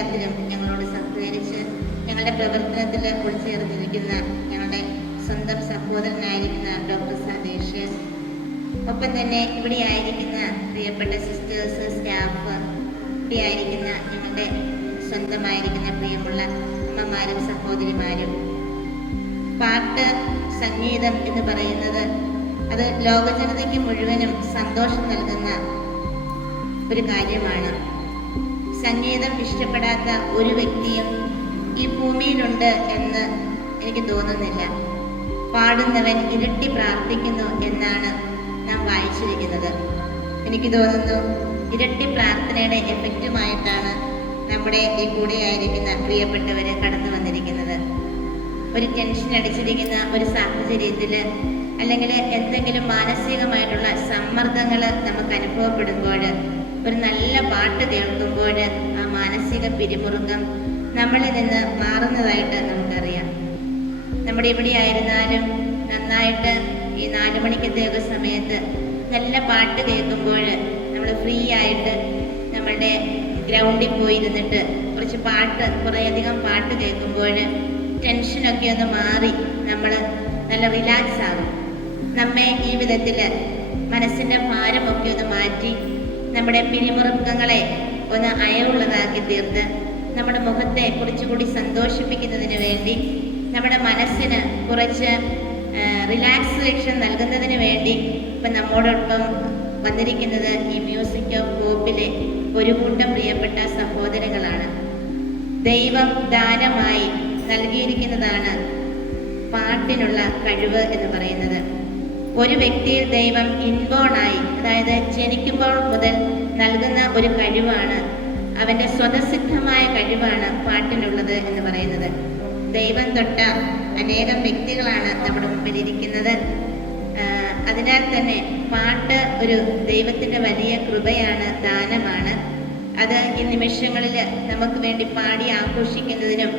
എല്ലാത്തിലും ഞങ്ങളോട് സഹകരിച്ച് ഞങ്ങളുടെ പ്രവർത്തനത്തിൽ ഉൾച്ചേർന്നിരിക്കുന്ന ഞങ്ങളുടെ സ്വന്തം സഹോദരനായിരിക്കുന്ന ഡോക്ടർ സതീഷ്, ഒപ്പം തന്നെ ഇവിടെ ആയിരിക്കുന്ന പ്രിയപ്പെട്ട സിസ്റ്റേഴ്സ്, സ്റ്റാഫ്, ഇവിടെ ആയിരിക്കുന്ന ഞങ്ങളുടെ സ്വന്തമായിരിക്കുന്ന പ്രിയമുള്ള അമ്മമാരും സഹോദരിമാരും. പാട്ട്, സംഗീതം എന്ന് പറയുന്നത് അത് ലോകജനതയ്ക്ക് മുഴുവനും സന്തോഷം നൽകുന്ന ഒരു കാര്യമാണ്. സംഗീതം ഇഷ്ടപ്പെടാത്ത ഒരു വ്യക്തിയും ഈ ഭൂമിയിലുണ്ട് എന്ന് എനിക്ക് തോന്നുന്നില്ല. പാടുന്നവൻ ഇരട്ടി പ്രാർത്ഥിക്കുന്നു എന്നാണ് നാം വായിച്ചിരിക്കുന്നത്. എനിക്ക് തോന്നുന്നു ഇരട്ടി പ്രാർത്ഥനയുടെ എഫക്റ്റുമായിട്ടാണ് നമ്മുടെ ഈ കൂടെയായിരിക്കുന്ന പ്രിയപ്പെട്ടവര് കടന്നു വന്നിരിക്കുന്നത്. ഒരു ടെൻഷൻ അടിച്ചിരിക്കുന്ന ഒരു സാഹചര്യത്തിൽ അല്ലെങ്കിൽ എന്തെങ്കിലും മാനസികമായിട്ടുള്ള സമ്മർദ്ദങ്ങൾ നമുക്ക് അനുഭവപ്പെടുമ്പോൾ ഒരു നല്ല പാട്ട് കേൾക്കുമ്പോൾ ആ മാനസിക പിരിമുറുക്കം നമ്മളിൽ നിന്ന് മാറുന്നതായിട്ട് നമുക്കറിയാം. നമ്മുടെ ഇവിടെ ആയിരുന്നാലും നന്നായിട്ട് ഈ 4 മണിക്കത്തേക്ക് സമയത്ത് നല്ല പാട്ട് കേൾക്കുമ്പോൾ നമ്മൾ ഫ്രീ ആയിട്ട് നമ്മളുടെ ഗ്രൗണ്ടിൽ പോയിരുന്നിട്ട് കുറേയധികം പാട്ട് കേൾക്കുമ്പോൾ ടെൻഷനൊക്കെ ഒന്ന് മാറി നമ്മൾ നല്ല റിലാക്സ് ആകും. നമ്മെ ഈ വിധത്തിൽ മനസ്സിൻ്റെ ഭാരമൊക്കെ ഒന്ന് മാറ്റി നമ്മുടെ പിരിമുറുക്കങ്ങളെ ഒന്ന് അയവുള്ളതാക്കി തീർത്ത് നമ്മുടെ മുഖത്തെ കുറച്ചുകൂടി സന്തോഷിപ്പിക്കുന്നതിന് വേണ്ടി, നമ്മുടെ മനസ്സിന് കുറച്ച് റിലാക്സേഷൻ നൽകുന്നതിന് വേണ്ടി ഇപ്പം നമ്മോടൊപ്പം വന്നിരിക്കുന്നത് ഈ മ്യൂസിക് ഓഫ് ഹോപ്പിലെ ഒരു കൂട്ടം പ്രിയപ്പെട്ട സഹോദരങ്ങളാണ്. ദൈവം ദാനമായി നൽകിയിരിക്കുന്നതാണ് പാട്ടിനുള്ള കഴിവ് എന്ന് പറയുന്നത്. ഒരു വ്യക്തിയിൽ ദൈവം ഇൻബോണായി, അതായത് ജനിക്കുമ്പോൾ മുതൽ നൽകുന്ന ഒരു കഴിവാണ്, അവൻ്റെ സ്വതസിദ്ധമായ കഴിവാണ് പാട്ടിനുള്ളത് എന്ന് പറയുന്നത്. ദൈവം തൊട്ട അനേകം വ്യക്തികളാണ് നമ്മുടെ മുമ്പിൽ ഇരിക്കുന്നത്. അതിനാൽ തന്നെ പാട്ട് ഒരു ദൈവത്തിൻ്റെ വലിയ കൃപയാണ്, ദാനമാണ്. അത് ഈ നിമിഷങ്ങളിൽ നമുക്ക് വേണ്ടി പാടി ആഘോഷിക്കുന്നതിനും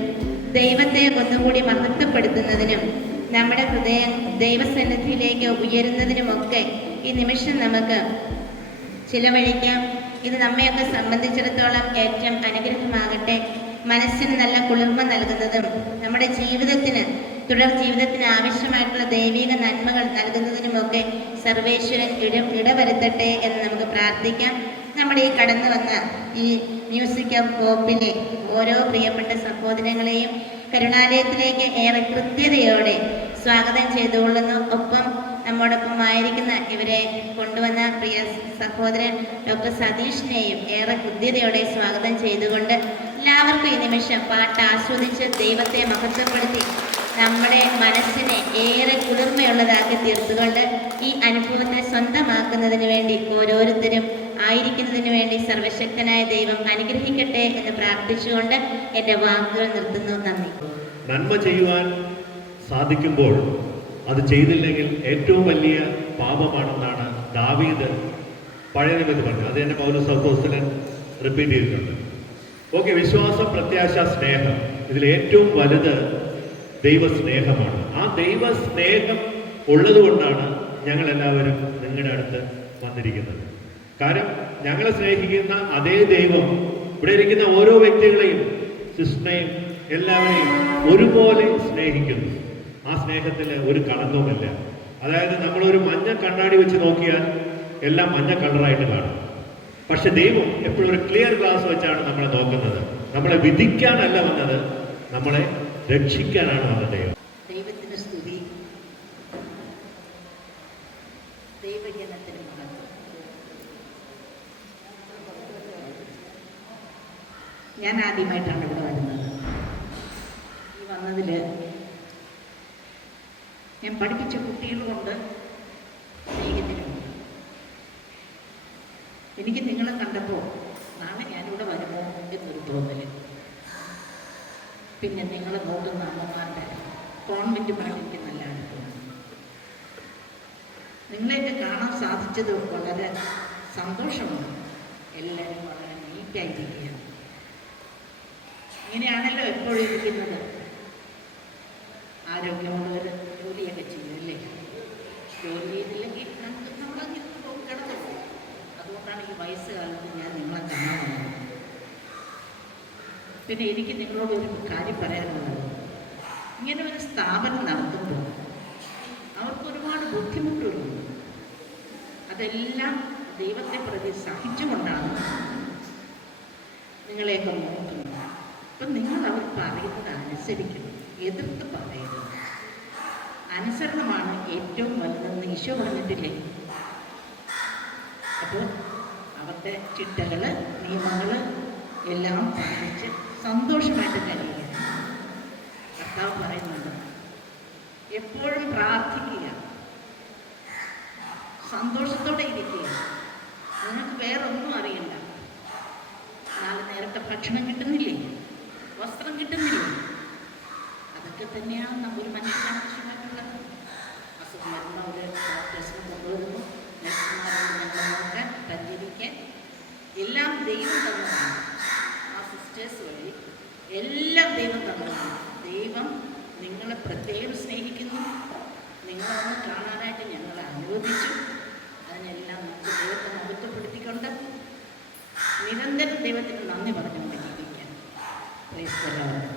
ദൈവത്തെ ഒന്നുകൂടി മഹത്വപ്പെടുത്തുന്നതിനും നമ്മുടെ ഹൃദയം ദൈവസന്നിധിയിലേക്ക് ഉയരുന്നതിനുമൊക്കെ ഈ നിമിഷം നമുക്ക് ചിലവഴിക്കാം. ഇത് നമ്മയൊക്കെ സംബന്ധിച്ചിടത്തോളം ഏറ്റവും അനുഗ്രഹമാകട്ടെ. മനസ്സിന് നല്ല കുളിർമ നൽകുന്നതും നമ്മുടെ ജീവിതത്തിന്, തുടർ ജീവിതത്തിന് ആവശ്യമായിട്ടുള്ള ദൈവിക നന്മകൾ നൽകുന്നതിനുമൊക്കെ സർവേശ്വരൻ ഇടവരുത്തട്ടെ എന്ന് നമുക്ക് പ്രാർത്ഥിക്കാം. നമ്മുടെ ഈ കടന്നു വന്ന ഈ മ്യൂസിക് ഓഫ് ഹോപ്പിലെ ഓരോ പ്രിയപ്പെട്ട സഹോദരങ്ങളെയും കരുണാലയത്തിലേക്ക് ഏറെ കൃത്യതയോടെ സ്വാഗതം ചെയ്തുകൊള്ളുന്നു. ഒപ്പം നമ്മോടൊപ്പം ആയിരിക്കുന്ന ഇവരെ കൊണ്ടുവന്ന പ്രിയ സഹോദരൻ ഡോക്ടർ സതീഷിനെയും ഏറെ കൃത്യതയോടെ സ്വാഗതം ചെയ്തുകൊണ്ട് എല്ലാവർക്കും ഈ നിമിഷം പാട്ട് ആസ്വദിച്ച് ദൈവത്തെ മഹത്വപ്പെടുത്തി നമ്മുടെ മനസ്സിനെ ഏറെ കുളിർമയുള്ളതാക്കി തീർത്തുകൊണ്ട് ഈ അനുഭവത്തെ സ്വന്തമാക്കുന്നതിന് വേണ്ടി ഓരോരുത്തരും ആയിരിക്കുന്നതിന് വേണ്ടി സർവശക്തനായ ദൈവം അനുഗ്രഹിക്കട്ടെ എന്ന് പ്രാർത്ഥിച്ചുകൊണ്ട് എൻ്റെ വാക്കുകൾ നിർത്തുന്നു. നന്ദി. നന്മ ചെയ്യുവാൻ സാധിക്കുമ്പോൾ അത് ചെയ്തില്ലെങ്കിൽ ഏറ്റവും വലിയ പാപമാണെന്നാണ് ദാവീദ് പഴയ നിയമത്തിൽ പറഞ്ഞത്. അത് തന്നെ പൗലോസ് അപ്പോസ്തലൻ റിപ്പീറ്റ് ചെയ്തിട്ടുണ്ട്. ഓക്കെ, വിശ്വാസം, പ്രത്യാശ, സ്നേഹം, ഇതിൽ ഏറ്റവും വലുത് ദൈവസ്നേഹമാണ്. ആ ദൈവസ്നേഹം ഉള്ളതുകൊണ്ടാണ് ഞങ്ങളെല്ലാവരും നിങ്ങളുടെ അടുത്ത് വന്നിരിക്കുന്നത്. കാരണം ഞങ്ങളെ സ്നേഹിക്കുന്ന അതേ ദൈവം ഇവിടെ ഇരിക്കുന്ന ഓരോ വ്യക്തികളെയും, സിസ്റ്ററിനെയും എല്ലാവരെയും ഒരുപോലെ സ്നേഹിക്കുന്നു. ആ സ്നേഹത്തിൽ ഒരു കളങ്കവുമില്ല. അതായത് നമ്മളൊരു മഞ്ഞ കണ്ണാടി വെച്ച് നോക്കിയാൽ എല്ലാം മഞ്ഞ കളറായിട്ട് കാണും. പക്ഷെ ദൈവം എപ്പോഴും ഒരു ക്ലിയർ ഗ്ലാസ് വെച്ചാണ് നമ്മളെ നോക്കുന്നത്. നമ്മളെ വിധിക്കാനല്ല വന്നത്, നമ്മളെ രക്ഷിക്കാനാണ് വന്നത്. ദൈവത്തിന് സ്തുതി, ദൈവജനത്തിന് മഹത്വം. ഞാൻ ആദ്യമായിട്ടാണ് ഇവിടെ വരുന്നത്. ഈ വന്നതിൽ ഞാൻ പഠിപ്പിച്ച കുട്ടികളുമുണ്ട്, സ്നേഹിതരുമുണ്ട്. എനിക്ക് നിങ്ങളെ കണ്ടപ്പോൾ നാളെ ഞാനിവിടെ വരുമോ എന്നൊരു തോന്നൽ. പിന്നെ നിങ്ങൾ നോക്കുന്ന അമ്മമാരുടെ കോൺവെൻറ്റുമായി എനിക്ക് നല്ല അനുഭവം. നിങ്ങളെയൊക്കെ കാണാൻ സാധിച്ചത് വളരെ സന്തോഷമാണ്. എല്ലാവരും വളരെ നീറ്റായിരിക്കുകയാണ്. ഇങ്ങനെയാണല്ലോ എപ്പോഴും ഇരിക്കുന്നത്. ആരോഗ്യമുള്ളവർ ജോലിയൊക്കെ ചെയ്യും അല്ലേ? ജോലി ചെയ്തില്ലെങ്കിൽ നമ്മളങ്ങനെ കിടക്കുന്നു. അതുകൊണ്ടാണ് ഈ വയസ്സുകാലത്ത് ഞാൻ നിങ്ങളെ കാണാൻ വന്നത്. പിന്നെ എനിക്ക് നിങ്ങളോട് ഒരു കാര്യം പറയാനുള്ളത്, ഇങ്ങനെ ഒരു സ്ഥാപനം നടത്തുമ്പോൾ അവർക്ക് ഒരുപാട് ബുദ്ധിമുട്ടുകളുണ്ട്. അതെല്ലാം ദൈവത്തെ പ്രതി സഹിച്ചുകൊണ്ടാണ് നിങ്ങളെയൊക്കെ നോക്കുന്നത്. അപ്പം നിങ്ങൾ അവർ പറയുന്നത് അനുസരിക്കണം, എതിർത്ത് പറയരുത്. അനുസരണമാണ് ഏറ്റവും വലുതെന്ന് ഈശോ പറഞ്ഞിട്ടില്ലേ? അപ്പോൾ അവരുടെ ചിട്ടകൾ, നിയമങ്ങൾ എല്ലാം പാലിച്ച് സന്തോഷമായിട്ട് കഴിയുക. കർത്താവ് പറയുന്നുണ്ട്, എപ്പോഴും പ്രാർത്ഥിക്കുക, സന്തോഷത്തോടെ ഇരിക്കുക. നിങ്ങൾക്ക് വേറൊന്നും അറിയണ്ട. 4 നേരത്തെ ഭക്ഷണം കിട്ടുന്നില്ലേ, വസ്ത്രം കിട്ടുന്നില്ലേ, അതൊക്കെ തന്നെയാണ് ഒരു മനുഷ്യന് ആവശ്യമായിട്ടുള്ളത്. അസുഖം വരുന്ന ഒരു ഡോക്ടേഴ്സിന് കൊണ്ടുവരുന്നു, നഴ്സുമാരോട് ഞങ്ങളെ നോക്കാൻ, പരിചരിക്കാൻ, എല്ലാം ദൈവം തന്നതാണ്. ആ സിസ്റ്റേഴ്സ് വഴി എല്ലാം ദൈവം തന്നതാണ്. ദൈവം നിങ്ങളെ പ്രത്യേകം സ്നേഹിക്കുന്നു. നിങ്ങളൊന്ന് കാണാനായിട്ട് ഞങ്ങളെ അനുവദിച്ചു. അതിനെല്ലാം നമുക്ക് ദൈവത്തെ മഹത്വപ്പെടുത്തിക്കൊണ്ട് നിരന്തരം ദൈവത്തിന് നന്ദി പറഞ്ഞുകൊണ്ട് ജീവിക്കാൻ. Praise the Lord.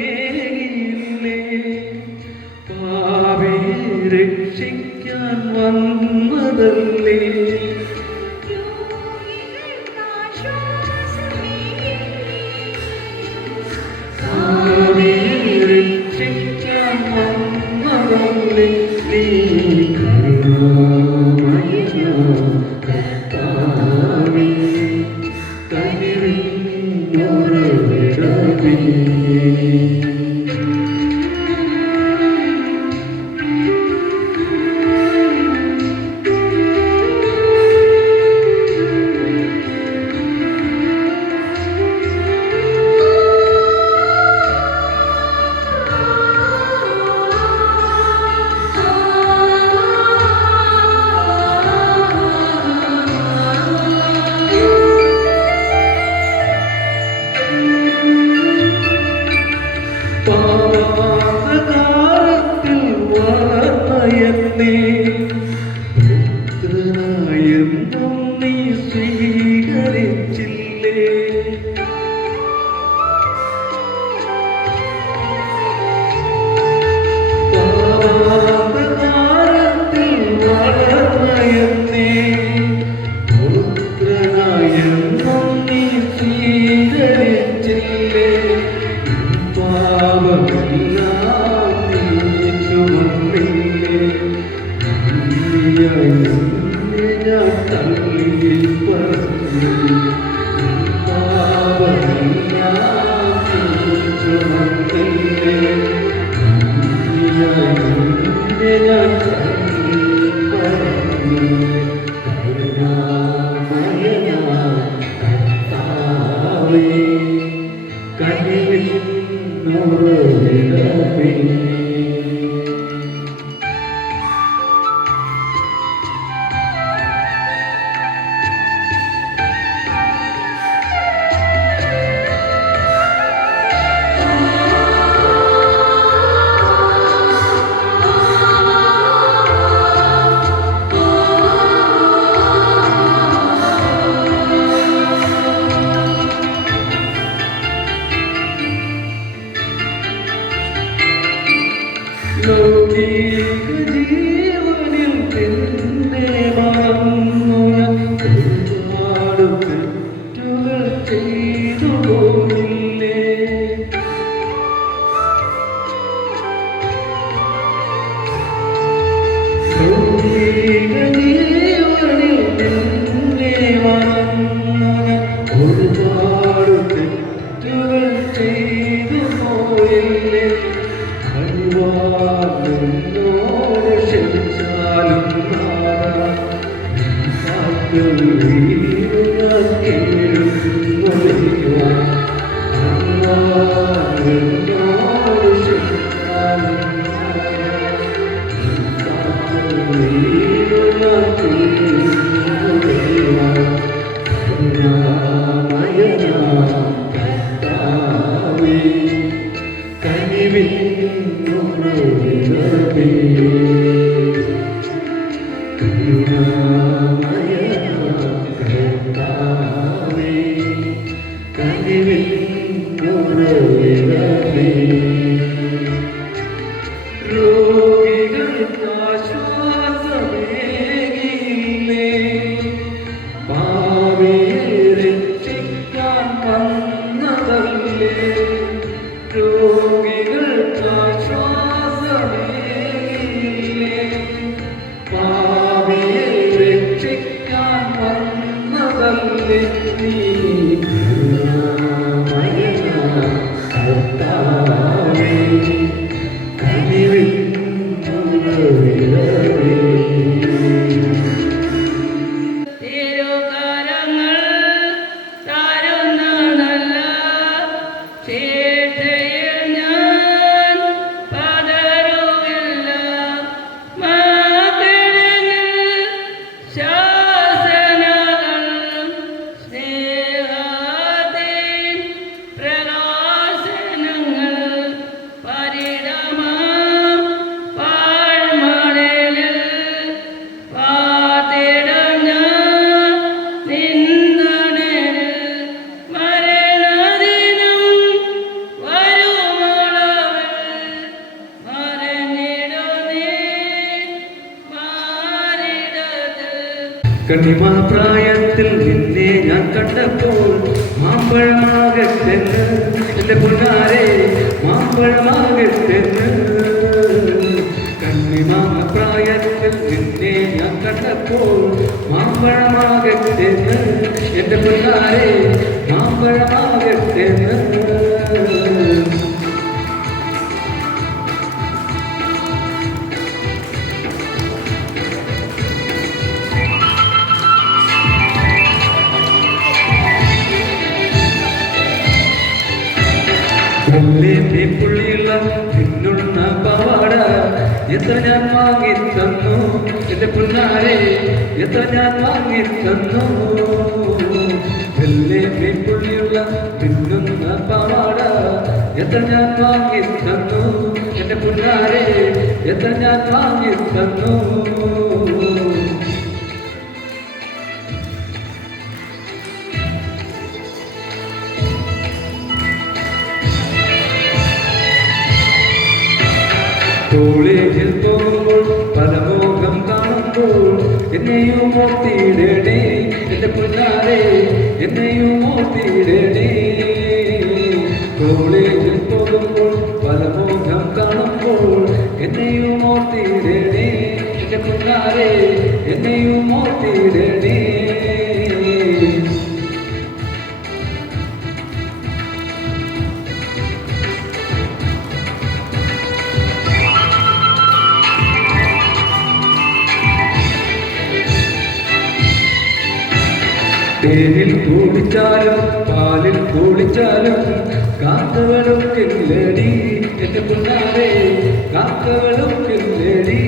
രോഗികൾക്കാശ്വാസമേകില്ലേ പാപിയെ രക്ഷിക്കാൻ വന്നതല്ലേ പാപിയെ രക്ഷിക്കാൻ വന്നതല്ലേ നീ കരുണാമയനാ കർത്താവേ കനിവിനുറവിടമേ പാതാളത്തിൽ വളർന്നയന്നേ പുത്രനായെന്നും നീ സ്വീകരിച്ചില്ലേ പാതാളത്തിൽ വളർന്നയന്നേ പുത്രനായെന്നും നീ സ്വീകരിച്ചില്ലേ പാപമെല്ലാം നീ ചുമന്നില്ലേ ഞാൻ തള്ളി പറഞ്ഞു പാപമെല്ലാം നീ ചുമന്നില്ലേ ഞാൻ തള്ളി പറഞ്ഞു കരുണാമയനാ കർത്താവേ കനിവിനുറവിടമേ ലൗകിക ജീവനിൽ നിന്നെ മറന്നു ഞാൻ ഒരുപാട് തെറ്റുകൾ ചെയ്തു പോയില്ലേ ലൗകിക ജീവനിൽ നിന്നെ മറന്നു ഞാൻ ഒരുപാട് തെറ്റുകൾ ചെയ്തു പോയില്ലേ നിന്നോട് ക്ഷമിച്ചാലും രോഗികൾക്കാശ്വാസമേകില്ലേ പാപിയെ രക്ഷിക്കാൻ വന്നതല്ലേ രോഗികൾക്കാശ്വാസമേകില്ലേ പാപിയെ രക്ഷിക്കാൻ വന്നതല്ലേ നീ കരുണാമയനാ കർത്താവേ കനിവിനുറവിടമേ തിരുകരങ്ങൾ തരുന്ന നല്ല ചേട്ടയിൽ ഞാൻ പതറുകില്ല മകളിൽ ശാസനകൾ സ്നേഹത്തിൻ കണ്ണിമാ പ്രായത്തിൽ നിന്നെ ഞാൻ കണ്ടപ്പോൾ മാമ്പഴമാകട്ടെന്ന് എൻ്റെ പുന്നാരെ മാമ്പഴമാകട്ടെന്ന് കണ്ണിമാ പ്രായത്തിൽ നിന്നെ ഞാൻ കണ്ടപ്പോൾ മാമ്പഴമാകട്ടെന്ന് എൻ്റെ പുന്നാരെ മാമ്പഴമാകട്ടെന്ന് പുള്ളിയുള്ള പിന്നുള്ള പവാട എത്ര ഞാൻ വാങ്ങി തന്നു എന്റെ പുന്നാരെ എത്ര ഞാൻ വാങ്ങി തന്നു വെള്ളി പുള്ളിയുള്ള പിന്നുന്ന പവാട എത്ര ഞാൻ വാങ്ങി തന്നു എന്റെ പുന്നാരെ എത്ര ഞാൻ വാങ്ങി തന്നു കോളേജിൽ പോകുമ്പോൾ പലമോഹം കാണുമ്പോൾ എന്നെയും ഓർത്തിടണേ എന്റെ പുന്നാരെ എന്നെയും ഓർത്തിടണേ കോളേജിൽ പോകുമ്പോൾ പലമോഹം കാണുമ്പോൾ എന്നെയും ഓർത്തിടണേ എന്റെ പുന്നാരെ എന്നെയും ഓർത്തിടണേ തേനിൽ കുളിച്ചാലും പാലിൽ കുളിച്ചാലും കാക്കവളും കില്ലടി എന്റെ പുന്നാരെ കാക്കവളും കില്ലടി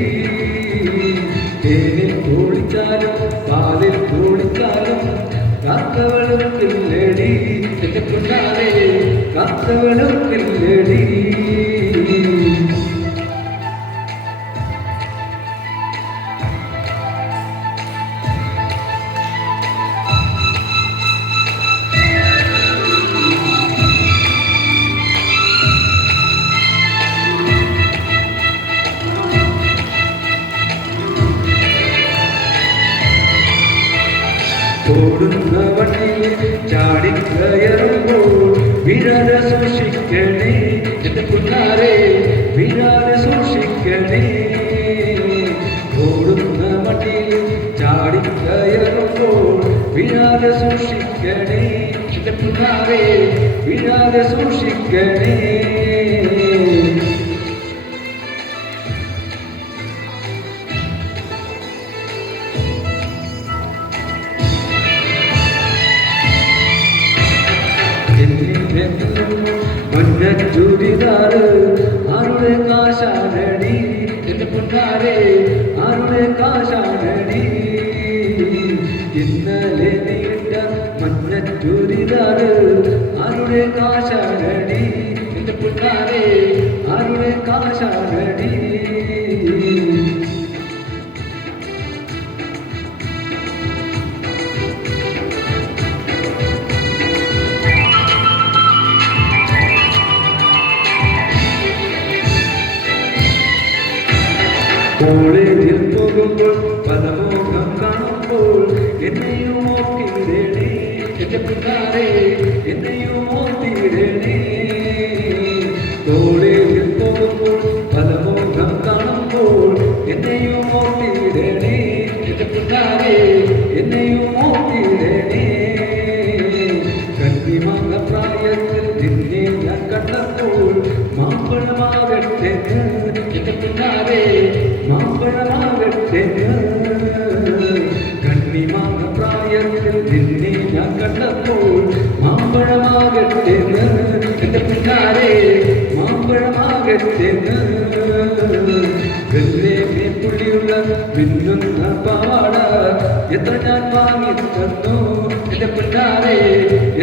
തേനിൽ കുളിച്ചാലും പാലിൽ കുളിച്ചാലും കാക്കവളും കില്ലടി എന്റെ പുന്നാരെ കാക്കവളും കില്ലടി ഓടുന്ന വണ്ടിയിൽ ചാടിക്കയറുമ്പോൾ വീഴാതെ സൂക്ഷിക്കണേ എന്റെ പുന്നാരെ വീഴാതെ സൂക്ഷിക്കണേ ഓടുന്ന വണ്ടിയിൽ ചാടിക്കയറുമ്പോൾ വീഴാതെ സൂക്ഷിക്കണേ എന്റെ പുന്നാരെ വീഴാതെ സൂക്ഷിക്കണേ മഞ്ഞ ചുരിദാറ് ആരുടെ കാശാനടി എന്റെ പുന്നാരെ ആരുടെ കാശാനടി ഇന്നലെ നീണ്ട മഞ്ഞ ചുരിദാറ് ആരുടെ കാശാനടി എന്റെ പുന്നാരെ ആരുടെ കാശാനടി കോളേജിൽ പോകുമ്പോൾ പലമോഹം കാണുമ്പോൾ എന്നെയും ഓർത്തിടണേ എന്റെ പുന്നാരെ എന്നെയും ഓർത്തിടണേ കോളേജിൽ പോകുമ്പോൾ പലമോഹം കാണുമ്പോൾ എന്നെയും ഓർത്തിടണേ എന്റെ പുന്നാരെ എന്നെയും ഓർത്തിടണേ കണ്ണിമാങ്ങ പ്രായത്തിൽ നിന്നെ ഞാൻ കണ്ടപ്പോൾ മാമ്പഴമാകട്ടെ എന്റെ പുന്നാരെ മാമ്പഴമാകട്ടെ കണ്ണിമാങ്ങ പ്രായത്തിൽ നിന്നെ ഞാൻ കണ്ടപ്പോൾ മാമ്പഴമാകട്ടെ എന്റെ പുന്നാരെ മാമ്പഴമാകട്ടെ വെള്ളേ പുള്ളിയുള്ള മിന്നുന്ന പാവാട എത്ര ഞാൻ വാങ്ങി തന്നു എന്റെ പുന്നാരെ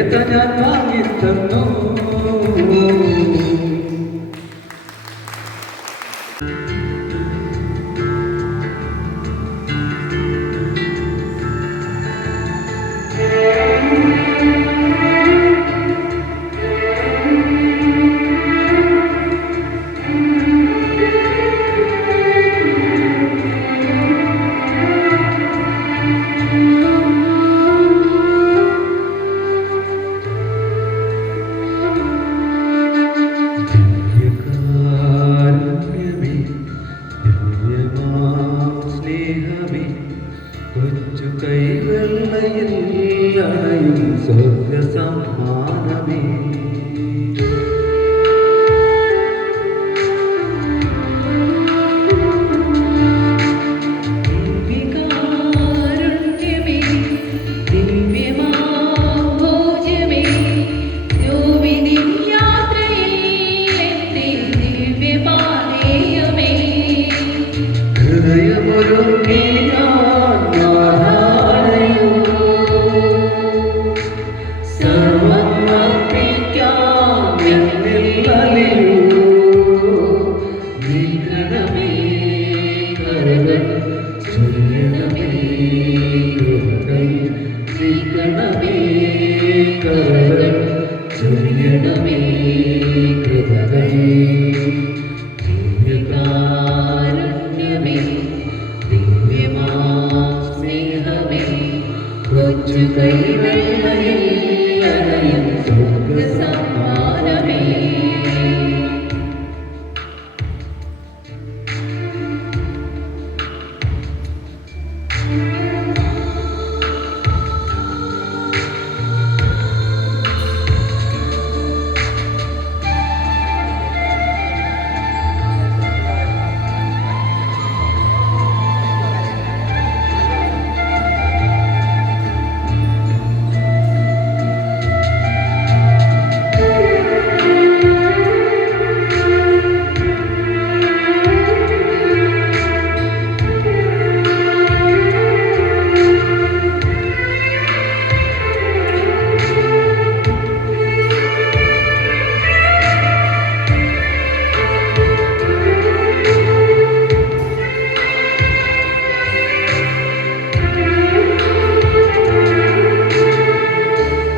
എത്ര ഞാൻ വാങ്ങി തന്നു എന്നിൽ അലിയൂ നീക്കണമേ കരകൾ ചൊല്ലണമേ കൃപകൾ നീക്കണമേ കരകൾ ചൊല്ലണമേ കൃപകൾ ദിവ്യകാരുണ്യമേ ദിവ്യമാ സ്നേഹമേ കൊച്ചു കൈവെള്ളയിൽ അണയും സ്വർഗ്ഗസമ്മാനമേ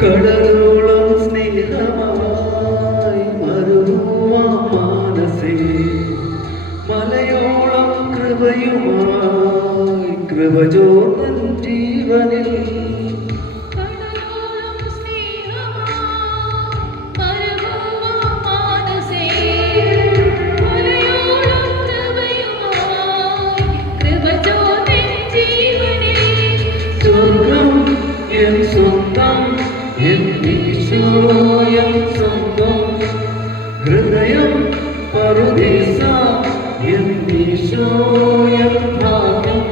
കടലോളം സ്നേഹമായി മരുവാം മാനസേ മലയോളം കൃപയുമായി കൃപ ചോർന്നൻ ജീവനിൽ സ്വർഗം എൻ സ്വന്തം എന്നീശോയം സ്വന്തം ഹൃദയം പറുദീസ എന്നീശോയം ഭാഗ്യം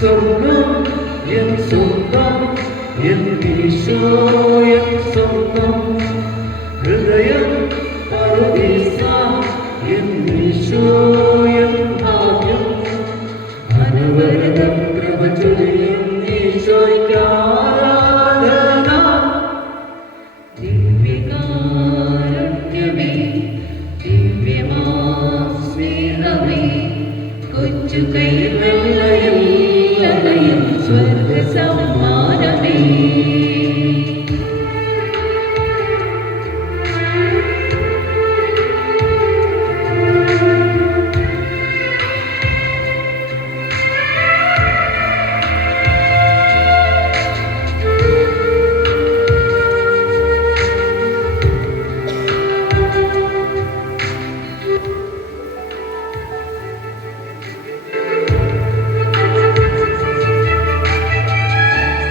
സ്വർഗം എൻ സ്വന്തം എന്നീശോയം സ്വന്തം ഹൃദയം പറുദീസ എന്നീശോയം ഭാഗ്യം അനവരതം കൃപ ചൊരിയും ഈശോയ്ക്കാരാധന ദിവ്യകാരുണ്യമേ ദിവ്യമാ സ്നേഹമേ കൊച്ചു കൈവെള്ളയിൽ അണയും സ്വർഗ്ഗസമ്മാനമേ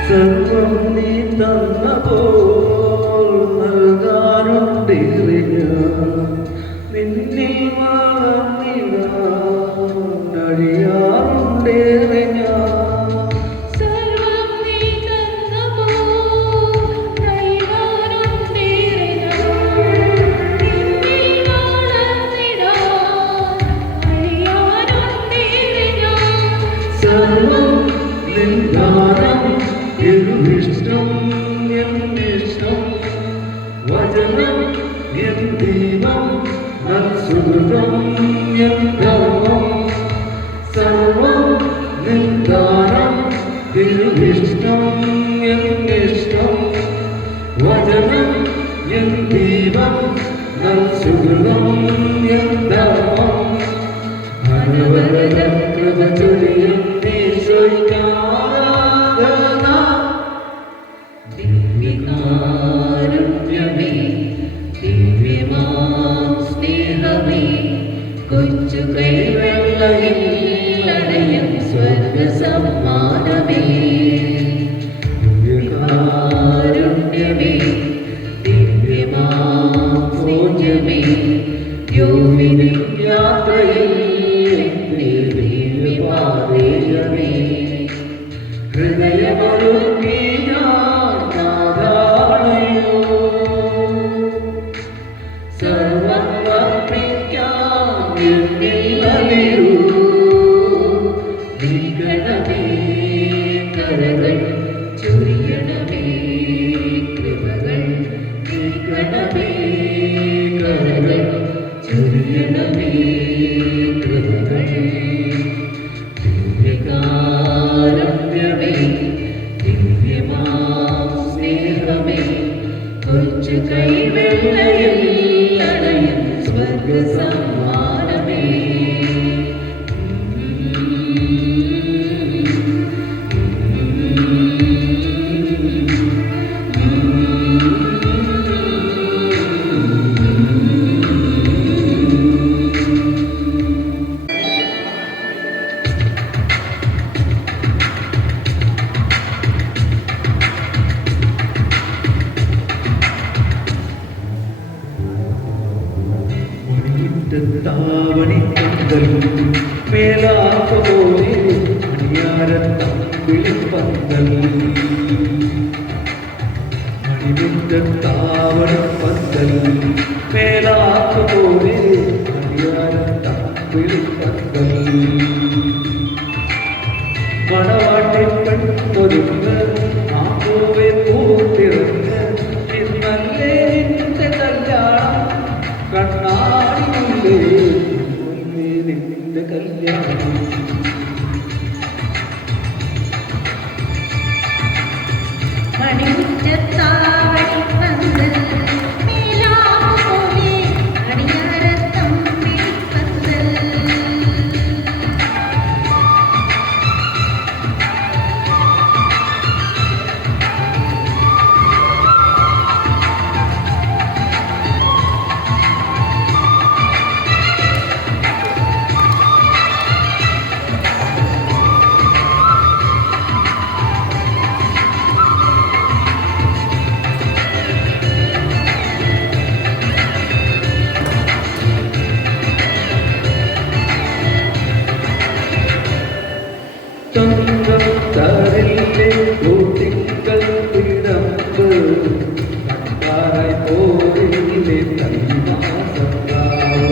സർവം നീ തന്നപ്പോൾ നൽകാനുണ്ടേറെ ഞാൻ നിന്നിൽ വളർന്നിടാൻ അഴിയാറുണ്ടേറെ ഞാൻ സർവം നീ തന്നപ്പോൾ നൽകാനുണ്ടേറെ നിന്നിൽ വളർന്നിടാൻ അഴിയാനുണ്ടേറെ സർവം നിന്ദാനം ഇരുവിഷ്ടം എന്നിഷ്ടം വചനം എൻ ദീപം സുഹൃതം എൻ ധർമ്മം സർവം നിന്ദാനം തിരുവിഷ്ടം എന്നിഷ്ടം വചനം എൻ ദീപം സുഹൃതം എൻ ധർമ്മം അനവരതം കൃപ ചൊരിയും ഈശോയ്ക്കാരാധന ദിവ്യകാരുണ്യമേ ദിവ്യമാ സ്നേഹമേ കൊച്ചു കൈവെള്ളയിൽ അണയും സ്വർഗ്ഗസമ്മാനമേ ദിവ്യകാരുണ്യമേ ദിവ്യമാ സ്നേഹമേ യോവിനി യാത്രയിൽ ദിവ്യപാതയമേ ഹൃദയമൊരുക്കി ഞാൻ നാഥാണയോ സർവം അർപ്പിക്കാൻ എന്നിൽ അലിയൂ നീക്കണമേ കരകൾ ചൊരിയണമേ കൃപകൾ നീക്കണമേ മണിമുറ്റത്താവണി പന്തൽ മേലാപോലെ അണിയാരത്തമ്പിളി പന്തൽ മണിമുറ്റത്താവണി പന്തൽ മേലാപോലെ അണിയാരത്തമ്പിളി പന്തൽ മണവാട്ടി പെണ്ണൊരുങ്ങ് ആകോവെ പൂത്തിറങ്ങ് ഇന്നല്ലേ നിന്റെ കല്യാണം കണ്ണാടിയില്ലേ നിന്റെ കല്യാണം മണിമുറ്റത്താവണി പന്തൽ മേലാപോലെ അണിയാരത്തമ്പിളി പന്തൽ ചന്ദ്രത്തരിലെ ജ്യോതികൾ പിടമ്പ് കണ്ടാറായി പോരിലെ തന്മാസത്താവ്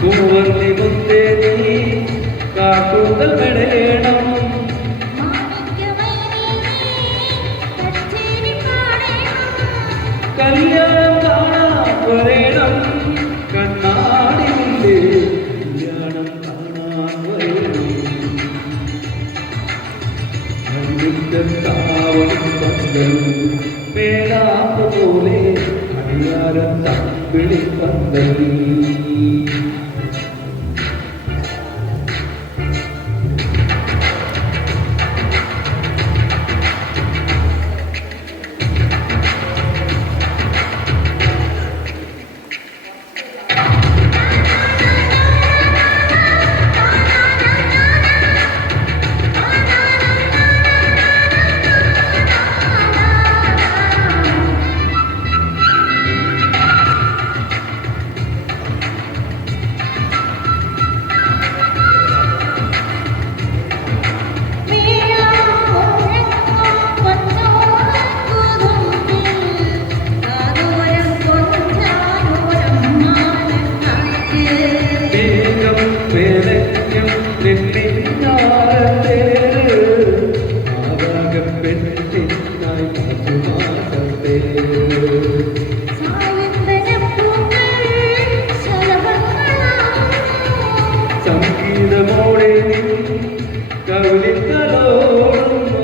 പൂവർണ്ണി മുത്തേ നീ കാട്ടുകൾ മെടയണം കല്യാണം കാണാൻ വരേണം കണ്ണാടിയില്ലേ കല്യാണം കാണാൻ വരേണം മണിമുറ്റത്താവണി പന്തൽ മേലാപ്പ് പോലെ അണിയാരം തമ്പിളി പന്തൽ സംഗീതമോടെ കവിളിത്തലോടുന്നു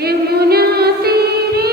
യമുനാ തീരെ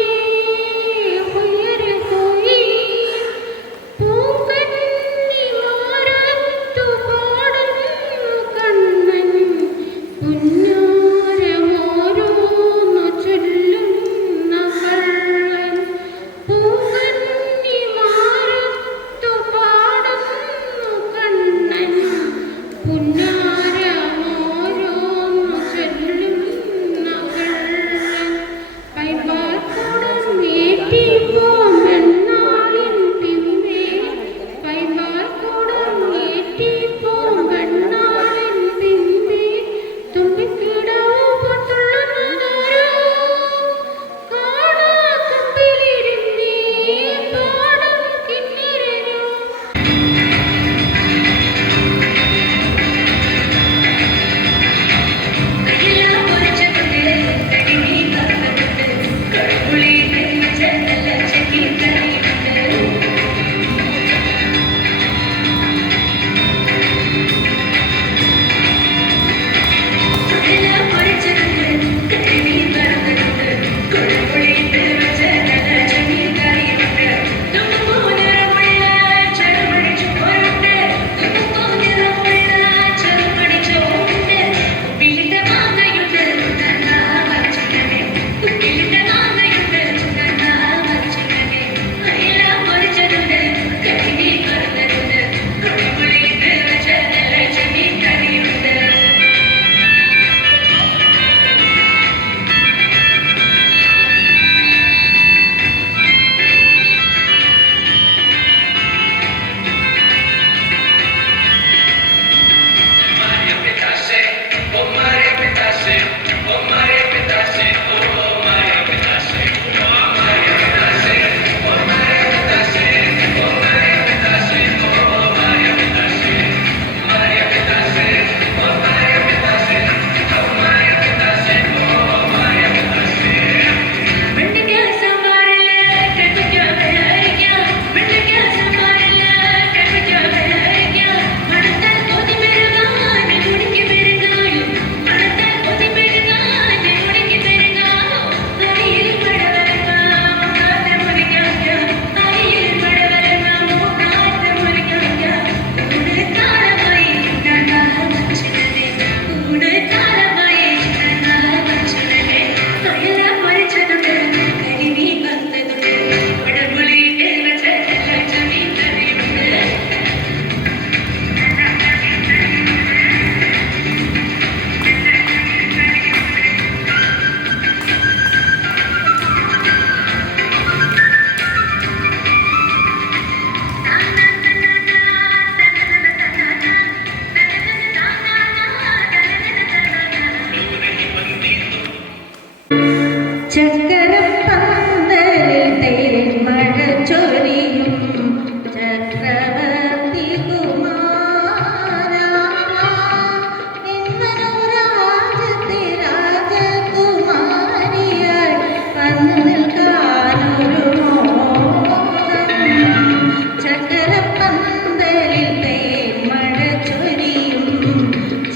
ചക്കരപ്പന്തലിൽ തേന്മഴ ചൊരിയും ചക്രവർത്തി കുമാരാ, രാജ്യത്തെ രാജകുമാരിയായി വന്നു നിൽക്കാനൊരു മോഹം. ചക്കരപ്പന്തലിൽ തേന്മഴ ചൊരിയും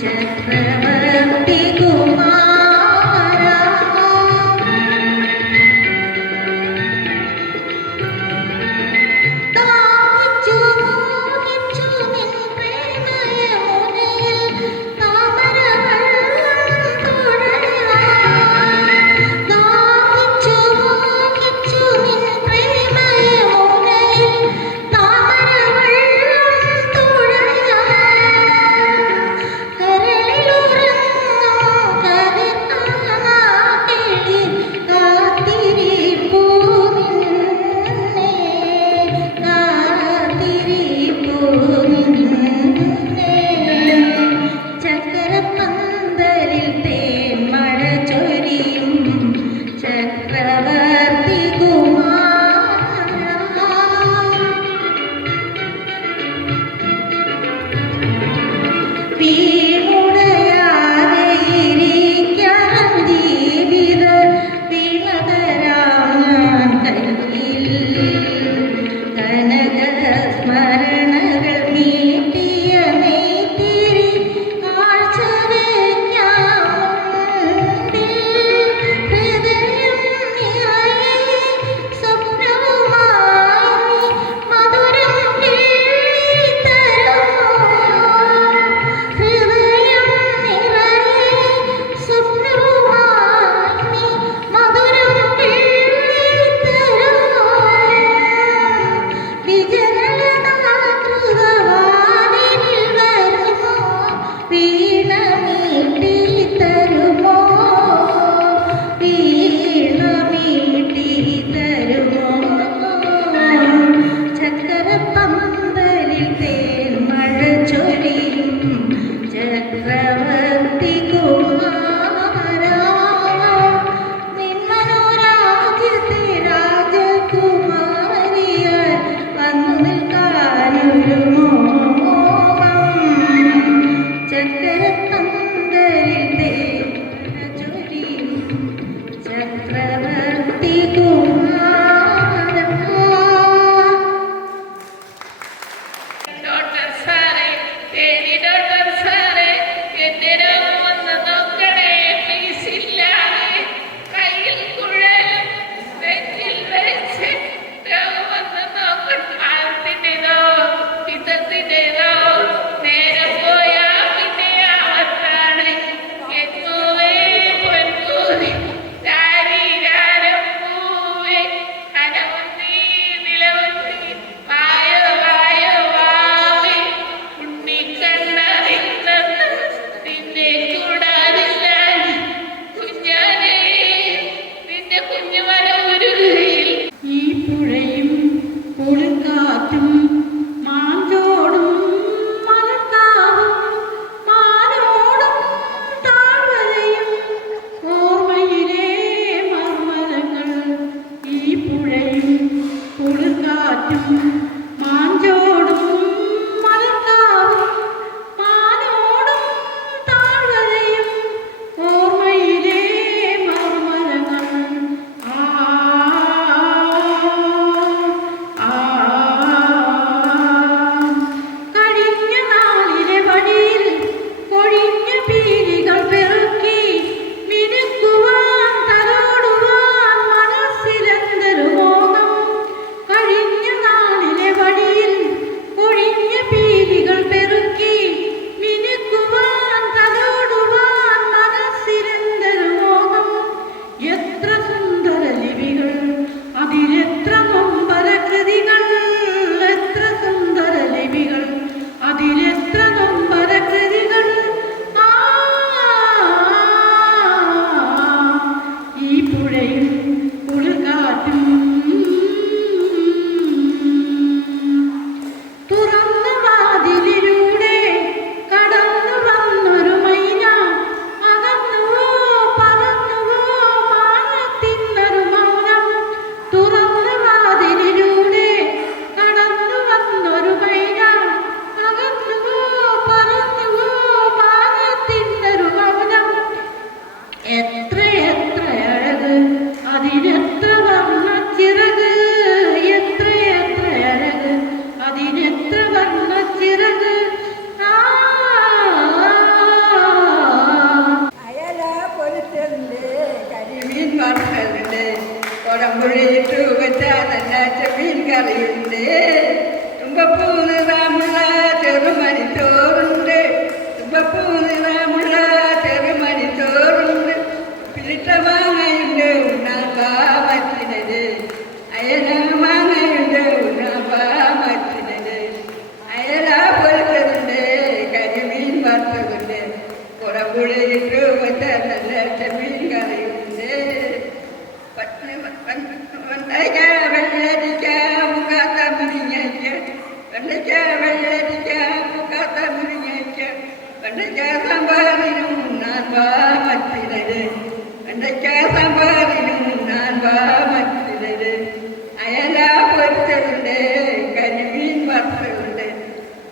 ചക്രവർത്തി കുമാരാ. കരിമീൻ വറുത്തതുണ്ട്, കുടമ്പുഴയിട്ട് വെച്ച നല്ല ചെമ്മീൻ കറിയുണ്ട്, തുമ്പപ്പൂ നിറമുള്ള ചെറുമണി ചോറുണ്ട്, തുമ്പപ്പൂ നിറമുള്ള ചെറുമണി ചോറുണ്ട്, പിരിട്ട മാങ്ങയുണ്ട് ഉണ്ണാമ്പാ മറ്റിനത്, അയല മാങ്ങയുണ്ട് ഉണ്ണാമ്പാ മറ്റിനത്, അയല പൊരിച്ചതുണ്ട്, കരിമീൻ വറുത്തതുണ്ട്, കുടമ്പുഴയിട്ട് വെച്ച നല്ല ചെമ്മീൻ കറിയുണ്ട്, വെണ്ടയ്ക്ക വെള്ളരിക്ക മുക്കാത്ത മുരിങ്ങയ്ക്ക, വെണ്ടയ്ക്ക വെള്ളരിക്ക മുക്കാത്ത മുരിങ്ങയ്ക്ക, വെണ്ടയ്ക്ക സാമ്പാറിനും ഉണ്ണാമ്പാ മറ്റിനത്, വെണ്ടയ്ക്ക സാമ്പാറിനും ഉണ്ണാമ്പാ മറ്റിനത്, അയല പൊരിച്ചതുണ്ട്, കരിമീൻ വറുത്തതുണ്ട്,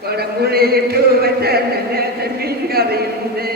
കുടമ്പുഴയിട്ട് വെച്ച നല്ല ചെമ്മീൻ കറിയുണ്ട്.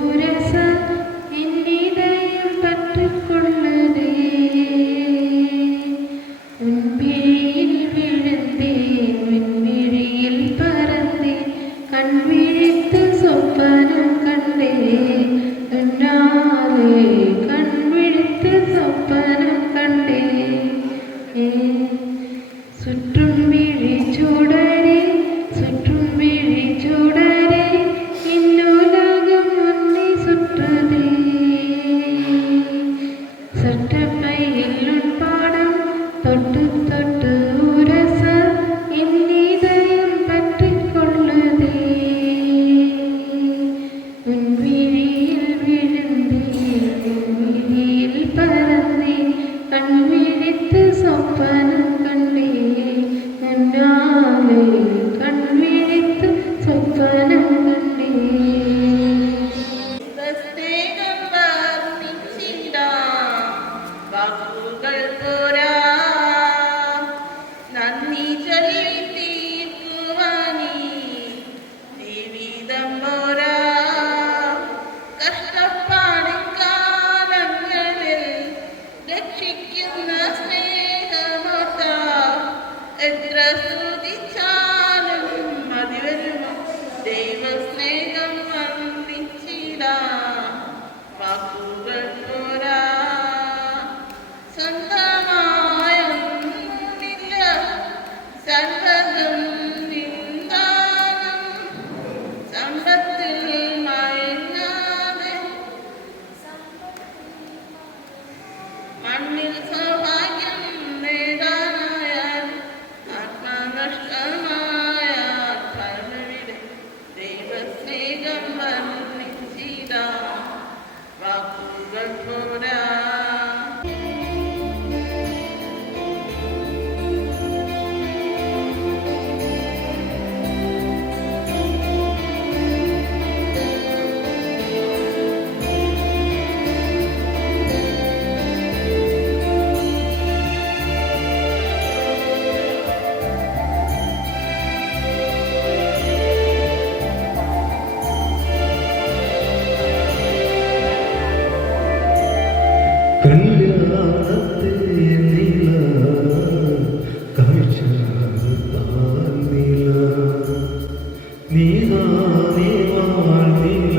ഉരസ എന്നിതയം പറ്റിക്കൊള്ളതേ മുൻപിഴിയിൽ വിഴുന്തേൻ മുൻപിഴിയിൽ പറന്നേ കൺവിഴിത്ത് സ്വപ്നം കണ്ടേ ഉന്നാലെ കൺവിഴിത്ത് സ്വപ്നം കണ്ടേ ചുറ്റും വിഴിച്ചൂടരെ ചുറ്റും വിഴിച്ചൂടരെ ഇന്നുലകം മുന്നി സുற்றതേ സട്ടപ്പൈയിലുൾപ്പാടം തൊട്ട് തൊട്ട് ഉരസ എന്നിതയം പറ്റിക്കൊള്ളതേ മുൻവിഴിയിൽ വിഴുന്തേ മുൻവിഴിയിൽ പറന്നേ കൺവിഴിത്ത് സ്വപ്നം കണ്ടേ മുന്നാലെ കൺവിഴിത്ത് സ്വപ്നം കണ്ടേ സ്നേഹം വർണ്ണിച്ചിടാം വാക്കുകൾ പോരാ നന്ദി ചൊല്ലി തീർക്കുവാനീ ജീവിതം പോരാ കഷ്ടപ്പാടിൻ കാലങ്ങളിൽ രക്ഷിക്കുന്ന സ്നേഹമോത്ത എത്ര സ്തുതിച്ചാലും മതി വരുമോ ദൈവസ്നേഹം വർണ്ണിച്ചിടാം വാക്കുകൾ പോരാ സ്വന്തമായൊന്നുമില്ല സർവ്വതും നിന്ദാനം സമ്പത്തിൽ മയങ്ങാതെ മണ്ണിൽ സൗഭാഗ്യം നേടാനായാൽ ആത്മനഷ്ടമായ ഫലമിടെ ദൈവസ്നേഹം വർണ്ണിച്ചിടാം വാക്കുകൾ പോരാ കല്യാണത്തെ നില കാഴ്ച നില നീതാനേ വാനില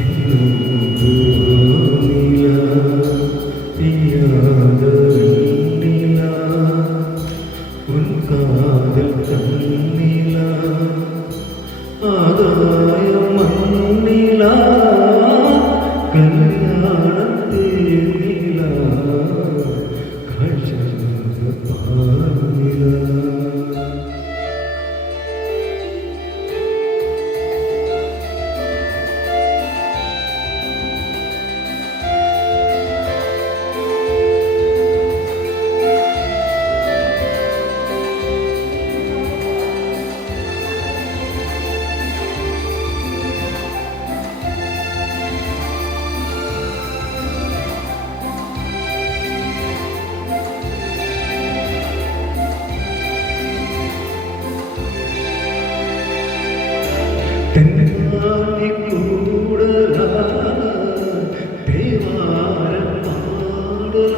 എന്നും നില തീയാത നില ഉൻകാതൽ കണ്ണില ആദായ മണ്ണില കല്യാണത്തെ നില കാഴ്ച പാനില തെന്നാലി കൂടല ദേവാരം പാടല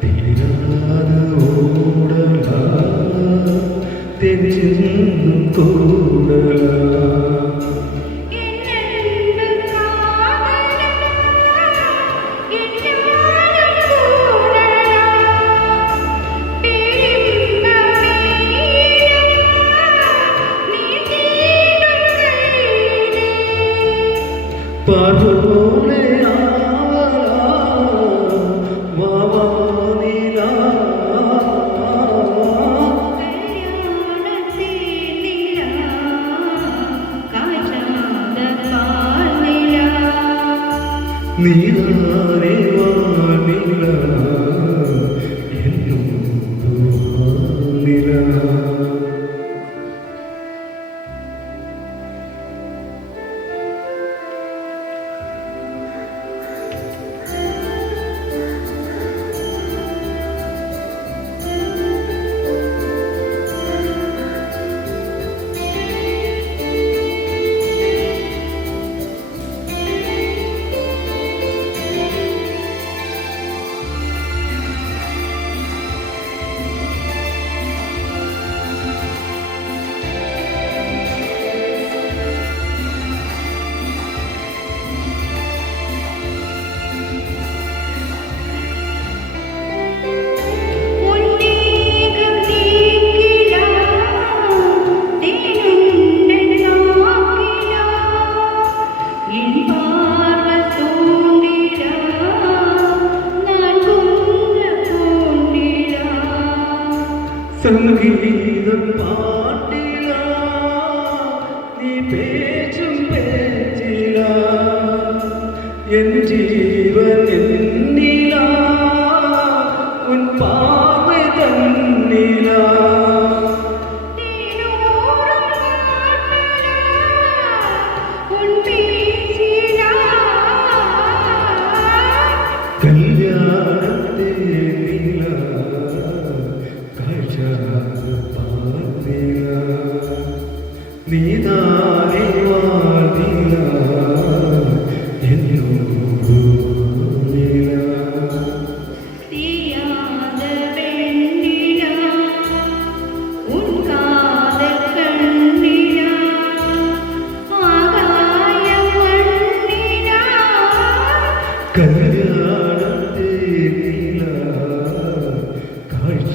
തീരാത ഓടല തെഞ്ചെന്നും കൂടല പതുലെ മാവാനില നീതാനേ വാനില എന്നും നില സംഗീതം പാട്ടില നീ പേച്ചും പേച്ചില എൻ ജീവൻ എന്നില ഉൻ പാർവൈ തന്നില കല്യാണത്തെ നീല കാഴ്ച പാർന്നില നീതാനെ വാർന്നില എന്നോട് നീല കല്യാണത്തെ നീല കാഴ്ച